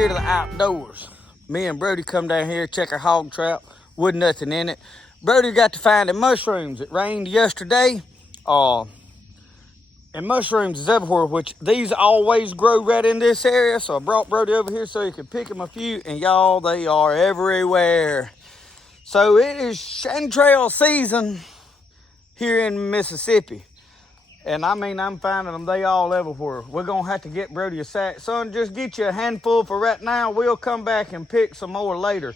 spirit of the outdoors. Me and Brody come down here, check our hog trap, with nothing in it. Brody got to finding mushrooms. It rained yesterday. And mushrooms is everywhere, which these always grow right in this area. So I brought Brody over here so he could pick him a few. And y'all, they are everywhere. So it is chanterelle season here in Mississippi. And I mean, I'm finding them, they all everywhere. We're gonna have to get Brody a sack. Son, just get you a handful for right now. We'll come back and pick some more later.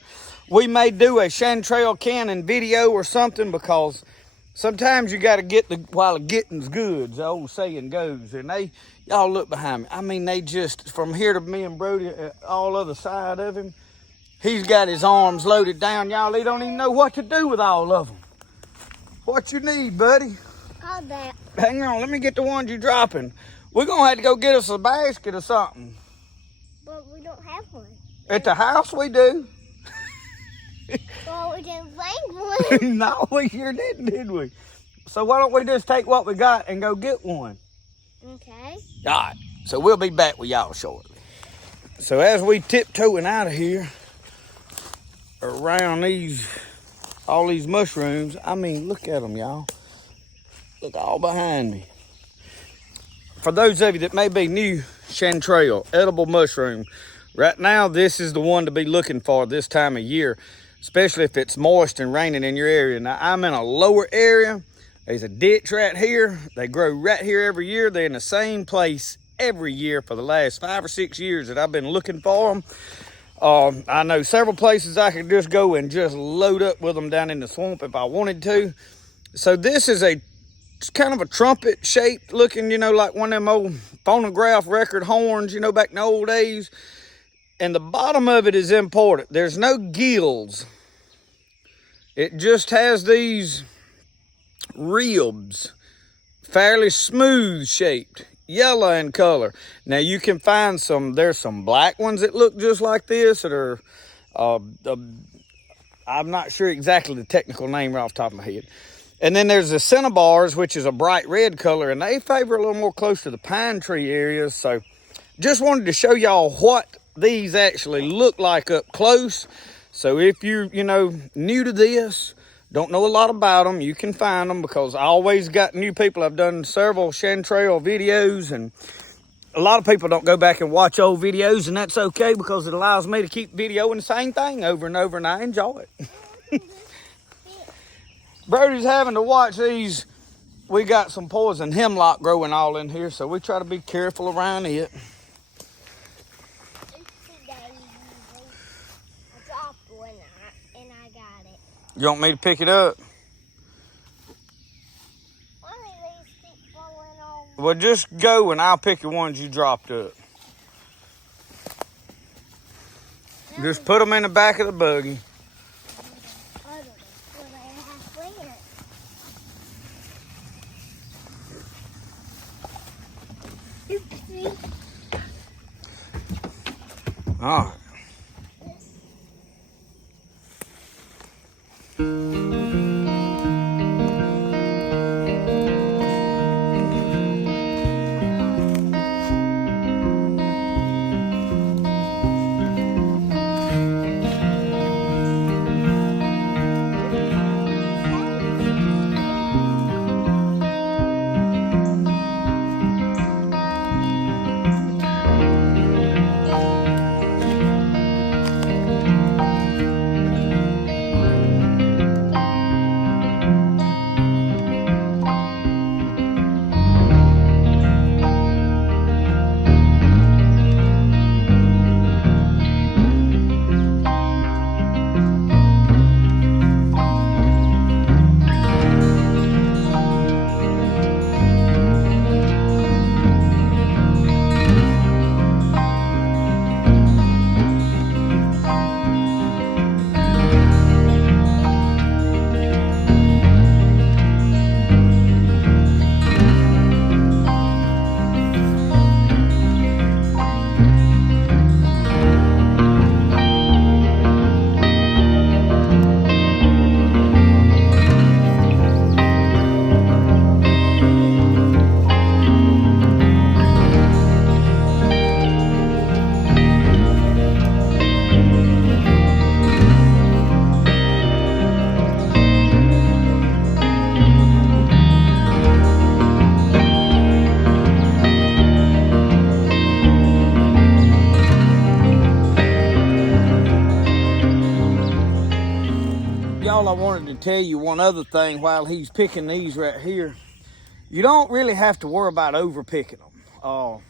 We may do a chanterelle canning video or something, because sometimes you gotta get the while the getting's good, as the old saying goes. And y'all look behind me. I mean, they just, from here to me and Brody, all other side of him, he's got his arms loaded down. Y'all, he don't even know what to do with all of them. What you need, buddy? All that. Hang on, let me get the ones you're dropping. We're gonna have to go get us a basket or something. But we don't have one. At the house we do. Well, we didn't find one. No, we sure didn't, did we? So why don't we just take what we got and go get one? Okay. All right, so we'll be back with y'all shortly. So as we tiptoeing out of here, around all these mushrooms, I mean, look at them, y'all. Look all behind me. For those of you that may be new, chanterelle, edible mushroom. Right now, this is the one to be looking for this time of year, especially if it's moist and raining in your area. Now, I'm in a lower area. There's a ditch right here. They grow right here every year. They're in the same place every year for the last 5 or 6 years that I've been looking for them. I know several places I could just go and just load up with them down in the swamp if I wanted to. So this is it's kind of a trumpet shaped looking, you know, like one of them old phonograph record horns, you know, back in the old days. And the bottom of it is important. There's no gills. It just has these ribs, fairly smooth shaped, yellow in color. Now you can find there's some black ones that look just like this that are, I'm not sure exactly the technical name right off the top of my head. And then there's the cinnabars, which is a bright red color, and they favor a little more close to the pine tree areas. So just wanted to show y'all what these actually look like up close. So if you're, new to this, don't know a lot about them, you can find them, because I always got new people. I've done several chanterelle videos, and a lot of people don't go back and watch old videos, and that's okay, because it allows me to keep videoing the same thing over and over, and I enjoy it. Brody's having to watch these. We got some poison hemlock growing all in here, so we try to be careful around it. I dropped one and I got it. You want me to pick it up? Why do these keep falling on? Well, just go and I'll pick the ones you dropped up. Just put them in the back of the buggy. All right. forgot to tell you one other thing while he's picking these right here. You don't really have to worry about over picking them.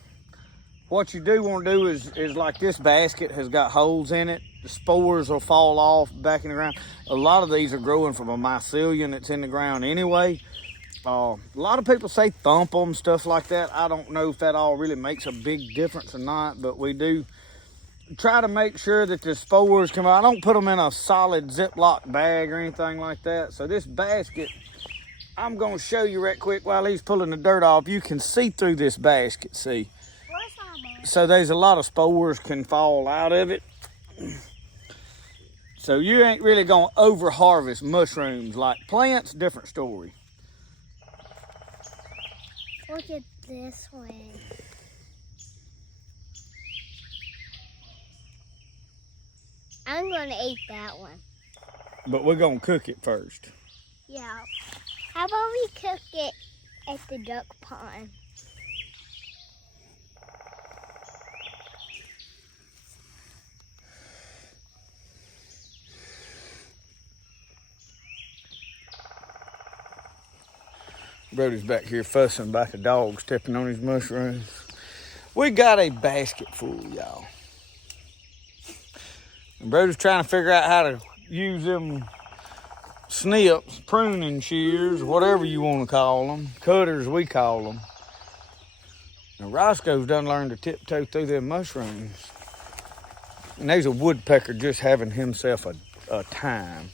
What you do want to do is like this basket has got holes in it. The spores will fall off back in the ground. A lot of these are growing from a mycelium that's in the ground anyway. A lot of people say thump them, stuff like that. I don't know if that all really makes a big difference or not, but we do try to make sure that the spores come out. I don't put them in a solid Ziploc bag or anything like that. So this basket, I'm gonna show you right quick while he's pulling the dirt off. You can see through this basket, see. So there's a lot of spores can fall out of it. So you ain't really gonna over harvest mushrooms. Like plants, different story. Look at this one. I'm gonna eat that one. But we're gonna cook it first. Yeah. How about we cook it at the duck pond? Brody's back here fussing about the dog stepping on his mushrooms. We got a basket full, y'all. And Brody's trying to figure out how to use them snips, pruning shears, whatever you want to call them. Cutters, we call them. And Roscoe's done learned to tiptoe through them mushrooms. And there's a woodpecker just having himself a time.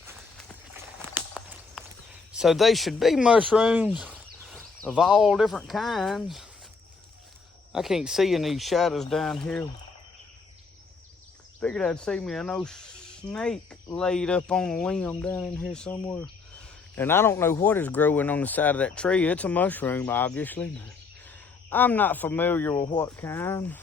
So they should be mushrooms of all different kinds. I can't see in these shadows down here. Figured I'd see me an old snake laid up on a limb down in here somewhere. And I don't know what is growing on the side of that tree. It's a mushroom, obviously. I'm not familiar with what kind.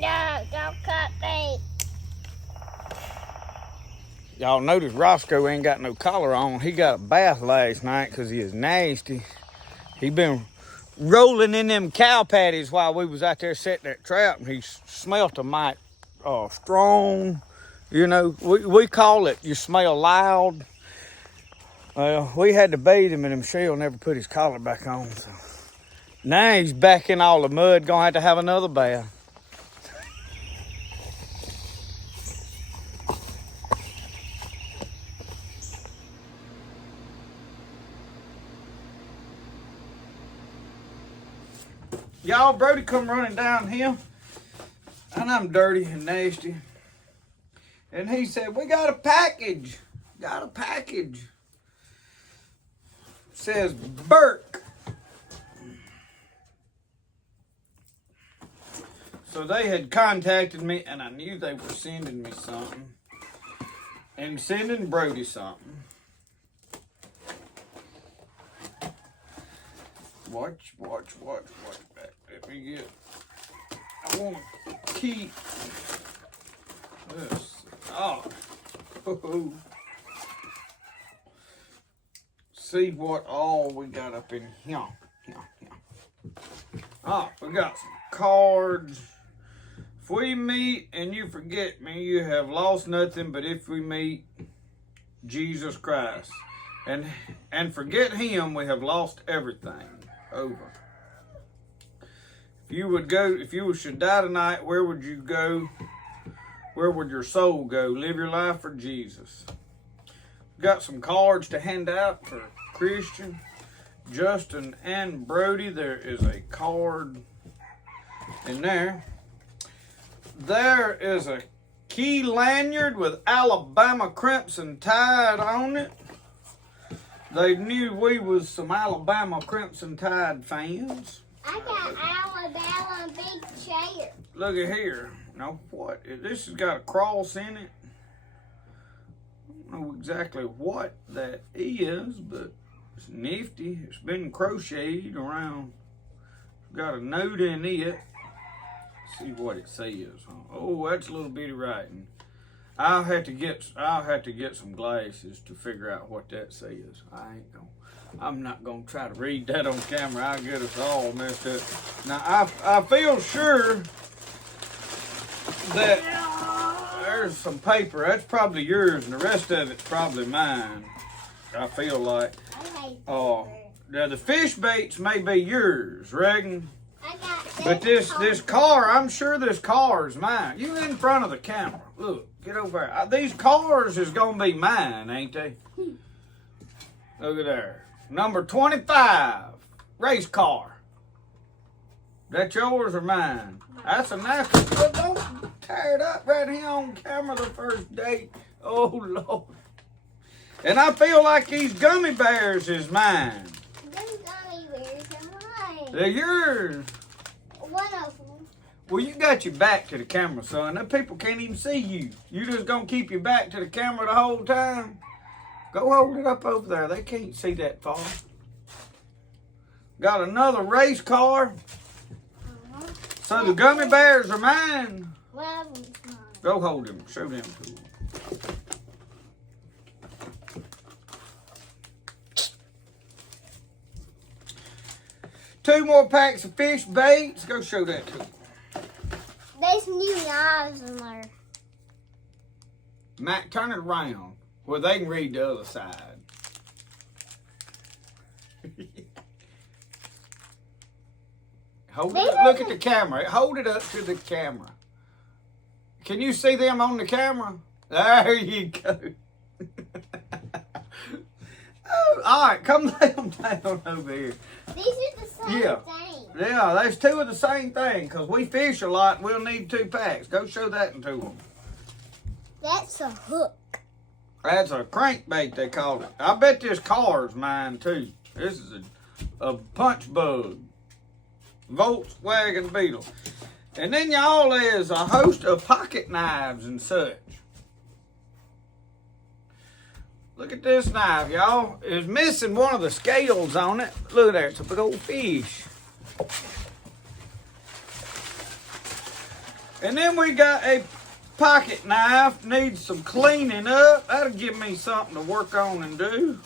No, don't cut me. Y'all notice Roscoe ain't got no collar on. He got a bath last night because he is nasty. He been rolling in them cow patties while we was out there setting that trap, and he smelt a mite strong. You know, we call it you smell loud. Well, we had to bathe him, and Michelle never put his collar back on. So now he's back in all the mud, gonna have another bath. Y'all, Brody come running down here, and I'm dirty and nasty. And he said, we got a package. Got a package. It says Burke. So they had contacted me, and I knew they were sending me something. And sending Brody something. Watch back. Let me get. I want to keep this. Oh. See what all we got up in here. Oh, we got some cards. If we meet and you forget me, you have lost nothing, but if we meet Jesus Christ and forget him, we have lost everything. Over. If you should die tonight, where would you go? Where would your soul go? Live your life for Jesus. Got some cards to hand out for Christian, Justin, and Brody. There is a card in there. There is a key lanyard with Alabama Crimson Tide on it. They knew we was some Alabama Crimson Tide fans. I got Alabama big chair. Look at here. Now what? This has got a cross in it. I don't know exactly what that is, but it's nifty. It's been crocheted around. Got a note in it. See what it says. Oh, that's a little bitty writing. I'll have to get some glasses to figure out what that says. I'm not gonna try to read that on camera. I'll get us all messed up. Now I feel sure that there's some paper. That's probably yours, and the rest of it's probably mine. I feel like. Oh, now the fish baits may be yours, Regan. But this car, I'm sure this car is mine. You in front of the camera. Look, get over there. These cars is gonna be mine, ain't they? Look at there. Number 25, race car. That yours or mine? That's a nice one. But don't tear it up right here on camera the first day. Oh, Lord. And I feel like these gummy bears is mine. Them gummy bears are mine. They're yours. One of them. Well, you got your back to the camera, son. Them people can't even see you. You just gonna keep your back to the camera the whole time? Go hold it up over there. They can't see that far. Got another race car. So the gummy bears are mine. One of them's mine. Go hold them. Show them to them. Two more packs of fish baits. Go show that to them. There's new knives in there. Matt, turn it around where they can read the other side. Hold it up. Look at the camera. Hold it up to the camera. Can you see them on the camera? There you go. Oh, all right, come lay them down over here. These are the same thing. Yeah, there's two of the same thing because we fish a lot and we'll need 2 packs. Go show that to them. That's a hook. That's a crankbait, they call it. I bet this car's mine, too. This is a punch bug. Volkswagen Beetle. And then, y'all, there's a host of pocket knives and such. Look at this knife, y'all. It's missing one of the scales on it. Look there, it's a big old fish. And then we got a pocket knife. Needs some cleaning up. That'll give me something to work on and do.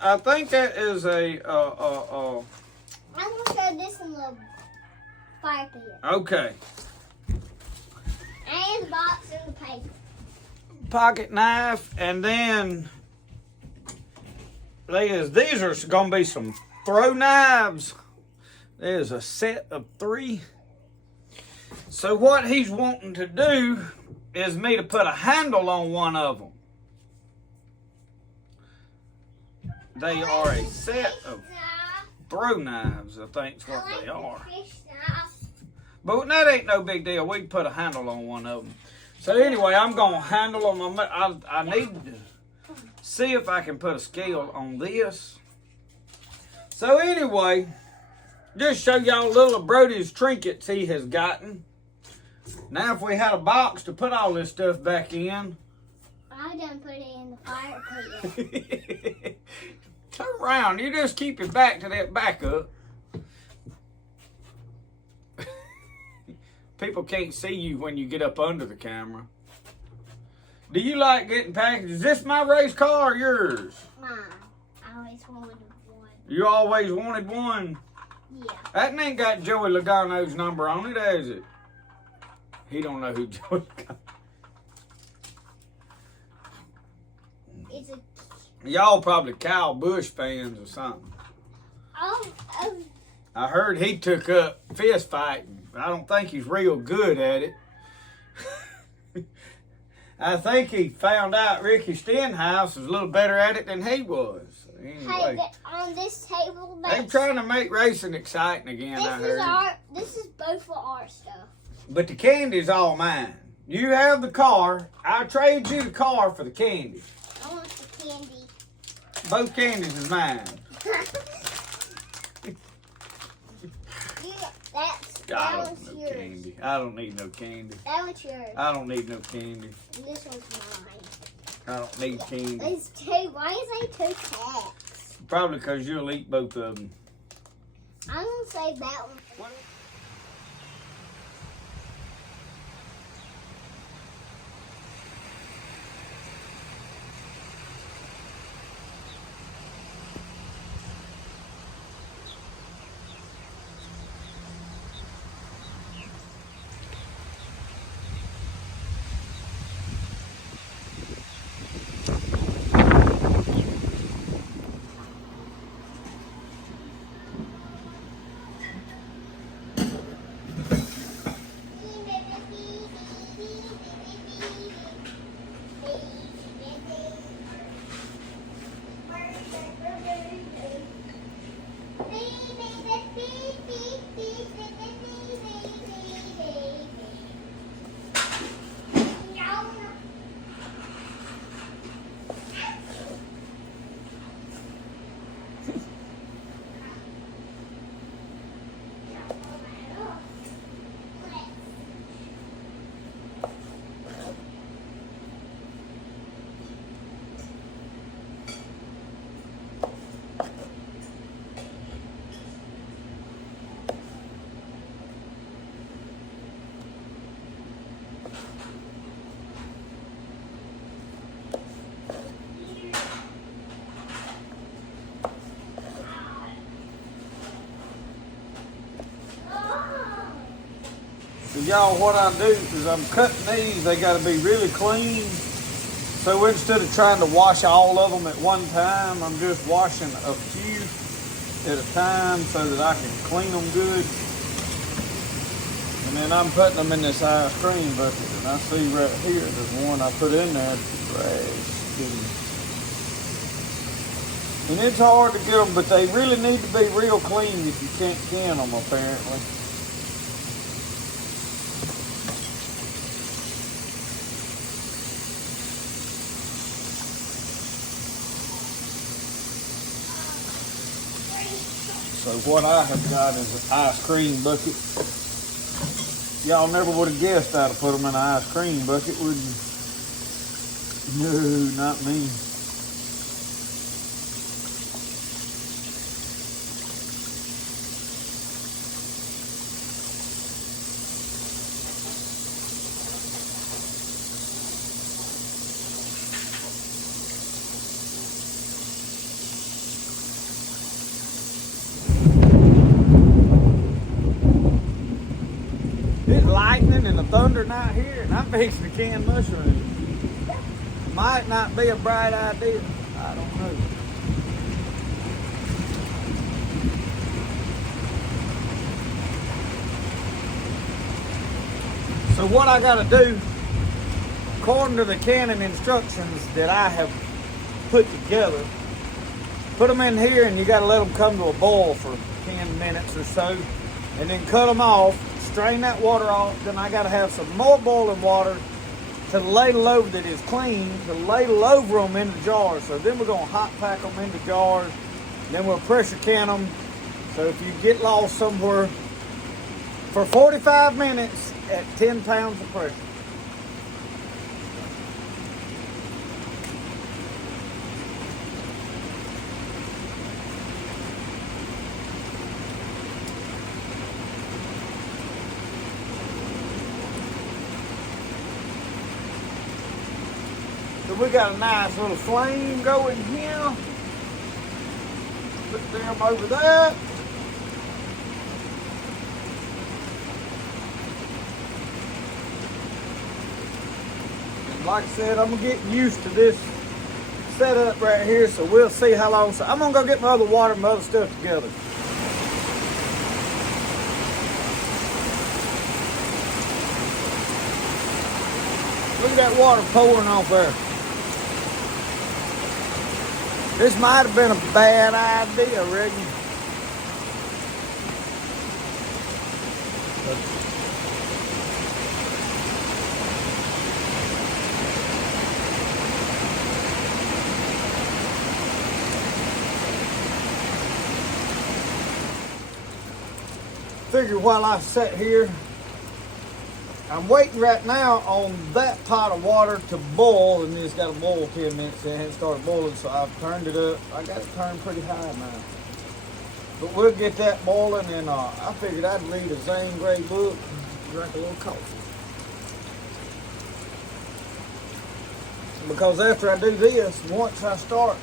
I think that is a I'm gonna throw this in the fire pit. Okay. And the box and the paper. Pocket knife, and then these are gonna be some throw knives. There's a set of 3. So what he's wanting to do is me to put a handle on one of them. They are a set of throw knives, I think is what they are. But that ain't no big deal. We can put a handle on one of them. So anyway, I'm gonna handle them. I need to see if I can put a scale on this. So anyway, just show y'all a little of Brody's trinkets he has gotten. Now if we had a box to put all this stuff back in. I done put it in the fire pit. Turn around. You just keep your back to that backup. People can't see you when you get up under the camera. Do you like getting packages? Is this my race car or yours? Mine. I always wanted one. You always wanted one? Yeah. That ain't got Joey Logano's number on it, has it? He don't know who Joey Logano is. Y'all probably Kyle Busch fans or something. I heard he took up fist fighting. I don't think he's real good at it. I think he found out Ricky Stenhouse was a little better at it than he was. Anyway, hey, on this table, they're trying to make racing exciting again, I heard. This is both for our stuff. But the candy's all mine. You have the car. I'll trade you the car for the candy. I want the candy. Both candies is mine. That was yours. Candy. I don't need no candy. That was yours. I don't need no candy. And this one's mine. I don't need candy. There's 2. Why is there 2 packs? Probably because you'll eat both of them. I'm gonna save that one. What? So y'all, what I do is I'm cutting these. They got to be really clean. So instead of trying to wash all of them at one time, I'm just washing a few at a time so that I can clean them good. And then I'm putting them in this ice cream bucket. And I see right here, there's one I put in there, trash. And it's hard to get them, but they really need to be real clean if you can't can them, apparently. So what I have got is an ice cream bucket. Y'all never would have guessed I'd have put them in an ice cream bucket, would you? No, not me. It's lightning and the thunder not here, and I'm fixing to can mushrooms. Might not be a bright idea. I don't know. So what I gotta do, according to the canning instructions that I have put together, put them in here and you gotta let them come to a boil for 10 minutes or so, and then cut them off, strain that water off. Then I gotta have some more boiling water to ladle over that is clean, to ladle over them into jars. So then we're gonna hot pack them into jars, then we'll pressure can them. So if you get lost somewhere, for 45 minutes at 10 pounds of pressure. So we got a nice little flame going here. Put them over that. And like I said, I'm gonna get used to this setup right here, so we'll see how long. So I'm gonna go get my other water and my other stuff together. Look at that water pouring off there. This might have been a bad idea, I reckon. Figure while I sit here, I'm waiting right now on that pot of water to boil, and it's got to boil 10 minutes. It hasn't started boiling, so I've turned it up. I got it turned pretty high now. But we'll get that boiling, and I figured I'd read a Zane Grey book and drink a little coffee. Because after I do this, once I start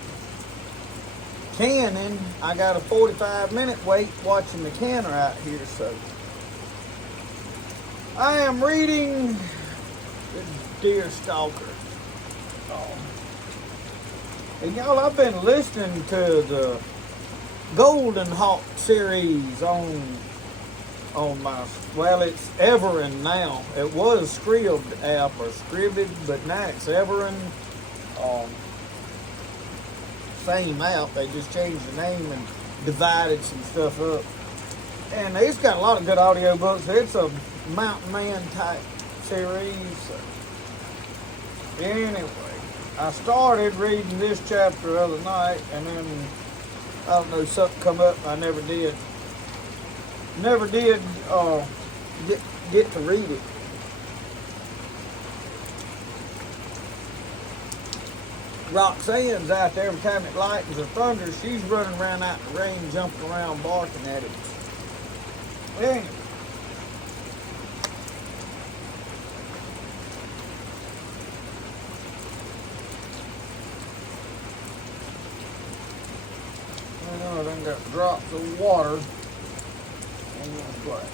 canning, I got a 45-minute wait watching the canner out here, so. I am reading The Deer Stalker. And y'all, I've been listening to the Golden Hawk series on my, well, it's Everin now. It was Scribd app or Scribd, but now it's Everin. Same app, they just changed the name and divided some stuff up. And it's got a lot of good audio books. It's a Mountain Man type series. So. Anyway, I started reading this chapter the other night, and then, I don't know, something come up. I never did get to read it. Roxanne's out there every time it lightens or thunders. She's running around out in the rain, jumping around, barking at it. Anyway. I know I done got drops of water on this glass.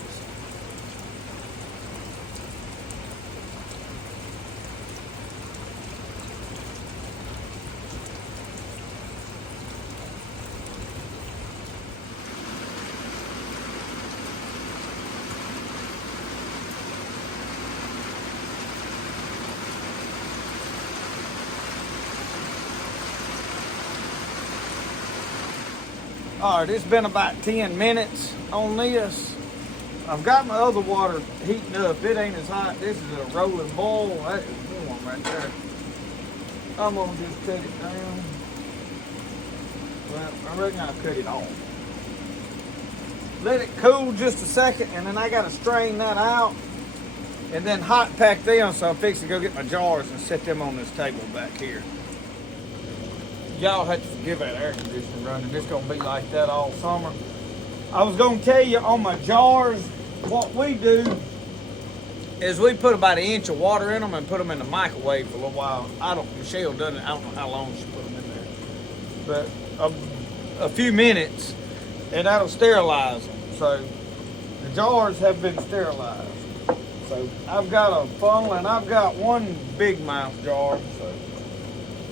All right, it's been about 10 minutes on this. I've got my other water heating up. It ain't as hot. This is a rolling boil. That is warm right there. I'm gonna just cut it down. Well, I reckon I'll cut it off. Let it cool just a second, and then I gotta strain that out and then hot pack them. So I'm fixing to go get my jars and set them on this table back here. Y'all have to forgive that air conditioning running. It's gonna be like that all summer. I was gonna tell you on my jars, what we do is we put about 1 inch of water in them and put them in the microwave for a little while. Michelle done it, I don't know how long she put them in there. But a few minutes, and that'll sterilize them. So the jars have been sterilized. So I've got a funnel and I've got one big mouth jar. So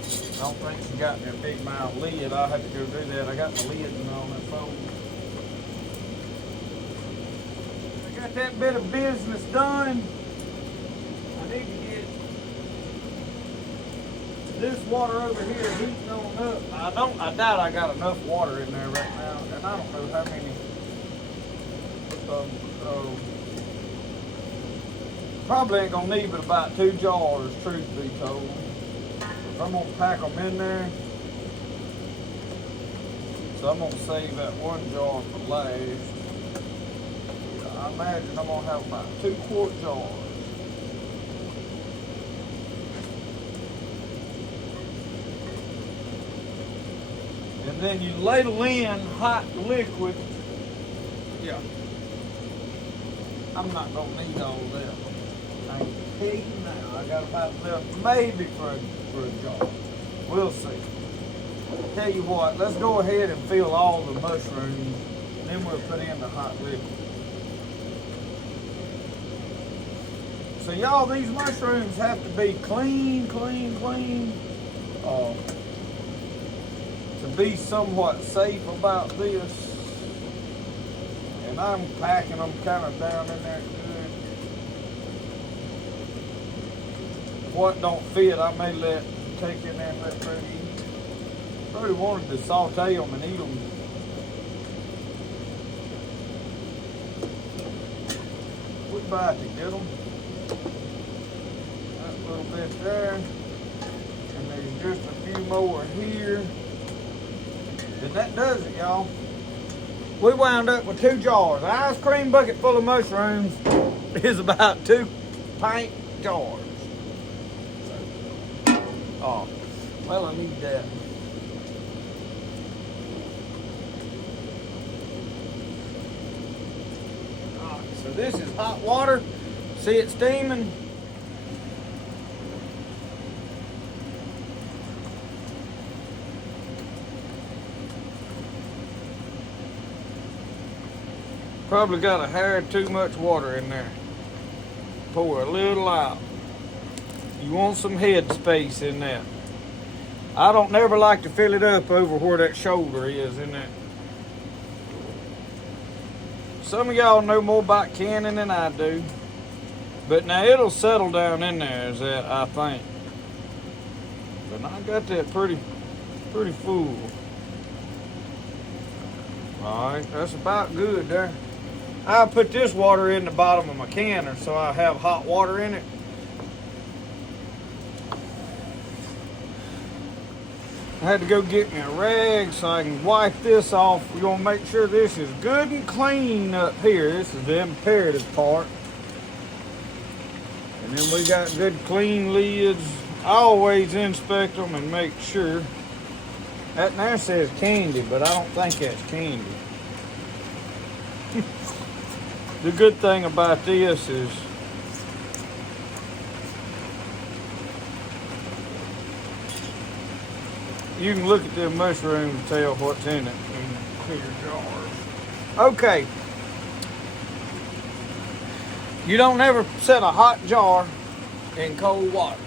I don't think she got me a big mouth lid. I'll have to go do that. I got the lid on that phone. I got that bit of business done. I need to get this water over here heating on up. I doubt I got enough water in there right now, and I don't know how many. Probably ain't gonna need but about 2 jars, truth be told. I'm gonna pack them in there. So I'm gonna save that 1 jar for last. I imagine I'm gonna have about 2-quart jars. And then you ladle in hot liquid. Yeah. I'm not gonna need all that. I ain't kidding now. I got about enough maybe for a jar. We'll see. Tell you what, let's go ahead and fill all the mushrooms, and then we'll put in the hot liquid. So y'all, these mushrooms have to be clean. To be somewhat safe about this. And I'm packing them kind of down in there good. What don't fit, I may take in there and let Brody eat. Brody wanted to saute them and eat them. We're about to get them. That little bit there. And there's just a few more here. And that does it, y'all. We wound up with 2 jars. An ice cream bucket full of mushrooms is about 2 pint jars. Oh, well, I need that. So this is hot water. See it steaming? Probably got a hair too much water in there. Pour a little out. You want some head space in that. I don't never like to fill it up over where that shoulder is in that. Some of y'all know more about canning than I do. But now it'll settle down in there, is that I think. But I got that pretty full. Alright, that's about good there. I'll put this water in the bottom of my canner so I have hot water in it. I had to go get me a rag so I can wipe this off. We're gonna make sure this is good and clean up here. This is the imperative part. And then we got good clean lids. I always inspect them and make sure. That there says candy, but I don't think that's candy. The good thing about this is you can look at them mushrooms and tell what's in it in clear jars. Okay. You don't ever set a hot jar in cold water.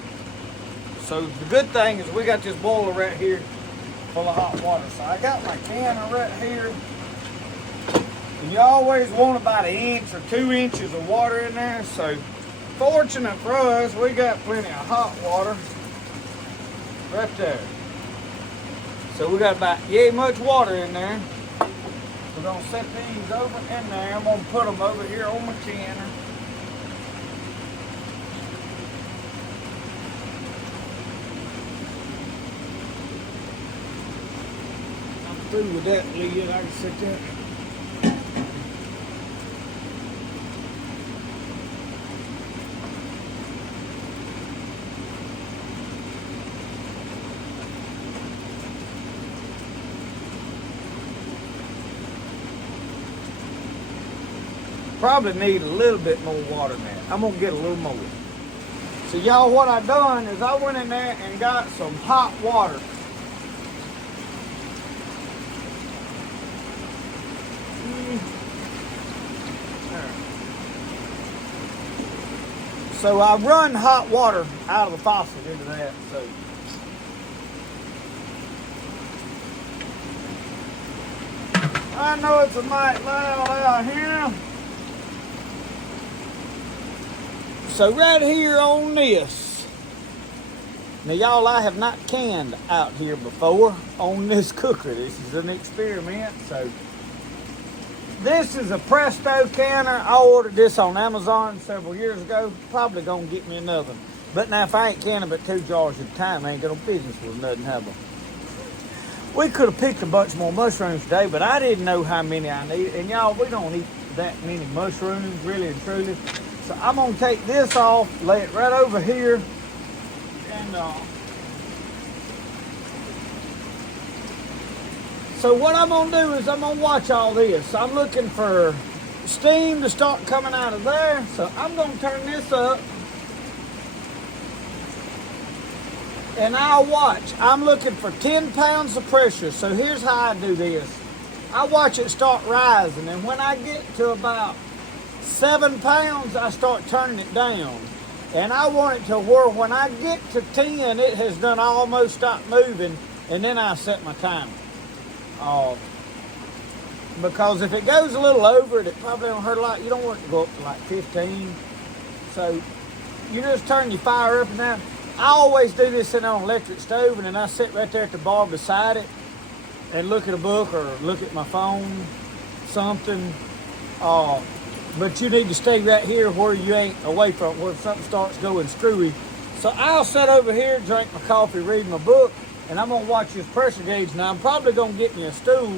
So the good thing is we got this boiler right here full of hot water. So I got my canner right here. And you always want about 1 inch or 2 inches of water in there. So fortunate for us, we got plenty of hot water right there. So we got about much water in there. We're gonna set these over in there. I'm gonna put them over here on my canner. I'm through with that lid. I can set that. Probably need a little bit more water than that. I'm gonna get a little more. So y'all, what I done is I went in there and got some hot water. So I run hot water out of the faucet into that. So I know it's a mite loud out here. So right here on this, now y'all, I have not canned out here before on this cooker. This is an experiment. So this is a Presto canner. I ordered this on Amazon several years ago. Probably gonna get me another. But now if I ain't canning but 2 jars at a time, I ain't got no business with nothing, have I? We could have picked a bunch more mushrooms today, but I didn't know how many I needed. And y'all, we don't eat that many mushrooms, really and truly. So I'm gonna take this off, lay it right over here, and so what I'm gonna do is I'm gonna watch all this. I'm looking for steam to start coming out of there. So I'm gonna turn this up, and I'll watch. I'm looking for 10 pounds of pressure. So here's how I do this. I watch it start rising, and when I get to about 7 pounds, I start turning it down. And I want it to where when I get to 10, it has done almost stopped moving, and then I set my timer. Because if it goes a little over it, it probably don't hurt a lot. You don't want it to go up to like 15. So you just turn your fire up and down. I always do this in on an electric stove, and then I sit right there at the bar beside it and look at a book or look at my phone, something. But you need to stay right here where you ain't away from where something starts going screwy. So I'll sit over here, drink my coffee, read my book, and I'm gonna watch this pressure gauge. Now I'm probably gonna get me a stool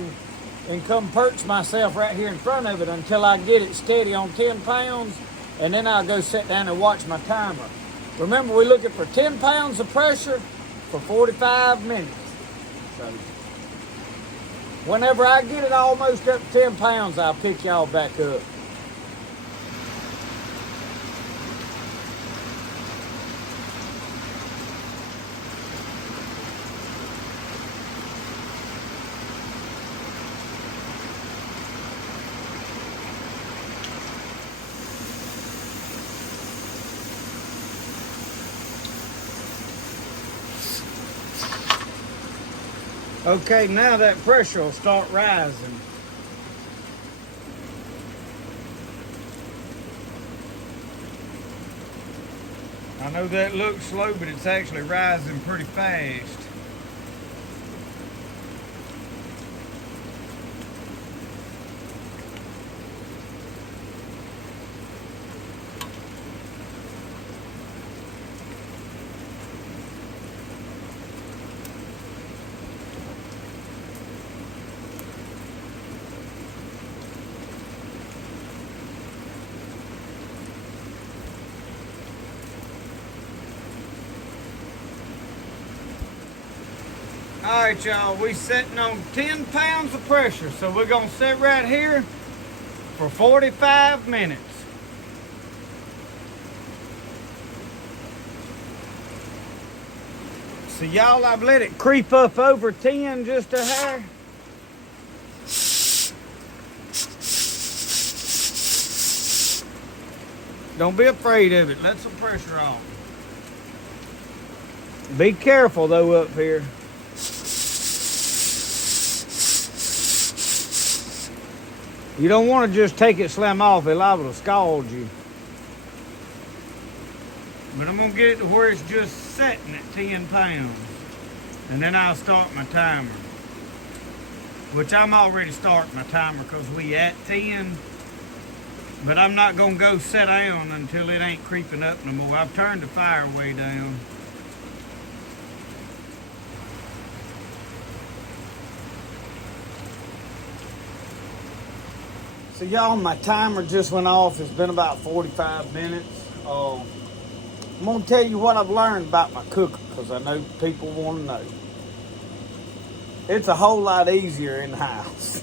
and come perch myself right here in front of it until I get it steady on 10 pounds, and then I'll go sit down and watch my timer. Remember, we're looking for 10 pounds of pressure for 45 minutes. So whenever I get it almost up to 10 pounds, I'll pick y'all back up. Okay, now that pressure will start rising. I know that looks slow, but it's actually rising pretty fast. All right, y'all, we sitting on 10 pounds of pressure. So we're gonna sit right here for 45 minutes. So y'all, I've let it creep up over 10 just a hair. Don't be afraid of it. Let some pressure on. Be careful though up here. You don't want to just take it slam off, it'll liable to scald you. But I'm gonna get it to where it's just setting at 10 pounds. And then I'll start my timer. Which I'm already starting my timer because we at 10. But I'm not gonna go set down until it ain't creeping up no more. I've turned the fire way down. So y'all, my timer just went off. It's been about 45 minutes. I'm gonna tell you what I've learned about my cooker because I know people want to know. It's a whole lot easier in the house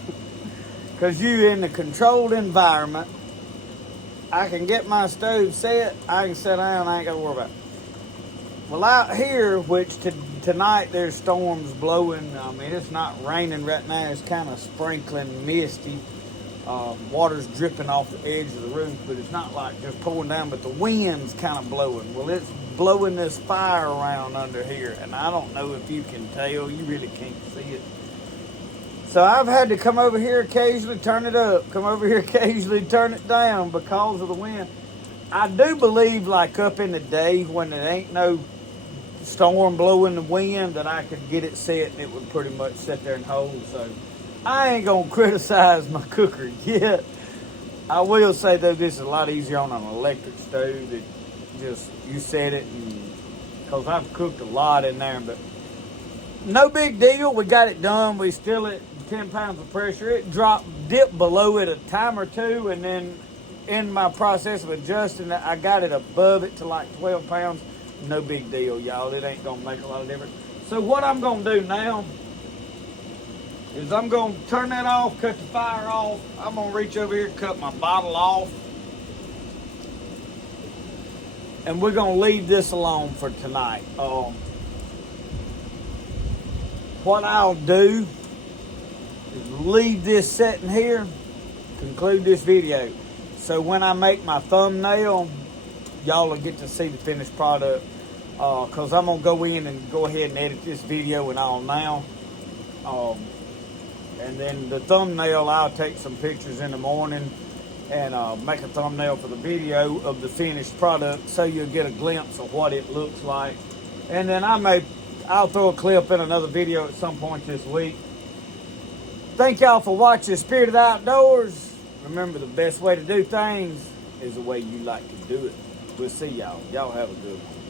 because you in the controlled environment. I can get my stove set. I can sit down. I ain't got to worry about it. Well, out here, which tonight there's storms blowing. I mean, it's not raining right now. It's kind of sprinkling, misty. Water's dripping off the edge of the roof, but it's not like just pouring down, but the wind's kind of blowing. Well, it's blowing this fire around under here, and I don't know if you can tell. You really can't see it. So I've had to come over here occasionally, turn it up, come over here occasionally, turn it down because of the wind. I do believe like up in the day when there ain't no storm blowing the wind that I could get it set and it would pretty much sit there and hold. So I ain't gonna criticize my cooker yet. I will say though, this is a lot easier on an electric stove that just, you set it, and because I've cooked a lot in there, but no big deal. We got it done. We still at 10 pounds of pressure. It dipped below it a time or two, and then in my process of adjusting it, I got it above it to like 12 pounds. No big deal, y'all. It ain't gonna make a lot of difference. So what I'm gonna do now is I'm gonna turn that off, cut the fire off. I'm gonna reach over here and cut my bottle off. And we're gonna leave this alone for tonight. What I'll do is leave this sitting here, conclude this video. So when I make my thumbnail, y'all will get to see the finished product. Because I'm gonna go in and go ahead and edit this video and all now. And then the thumbnail, I'll take some pictures in the morning and make a thumbnail for the video of the finished product so you'll get a glimpse of what it looks like. And then I'll throw a clip in another video at some point this week. Thank y'all for watching Spirit of the Outdoors. Remember, the best way to do things is the way you like to do it. We'll see y'all. Y'all have a good one.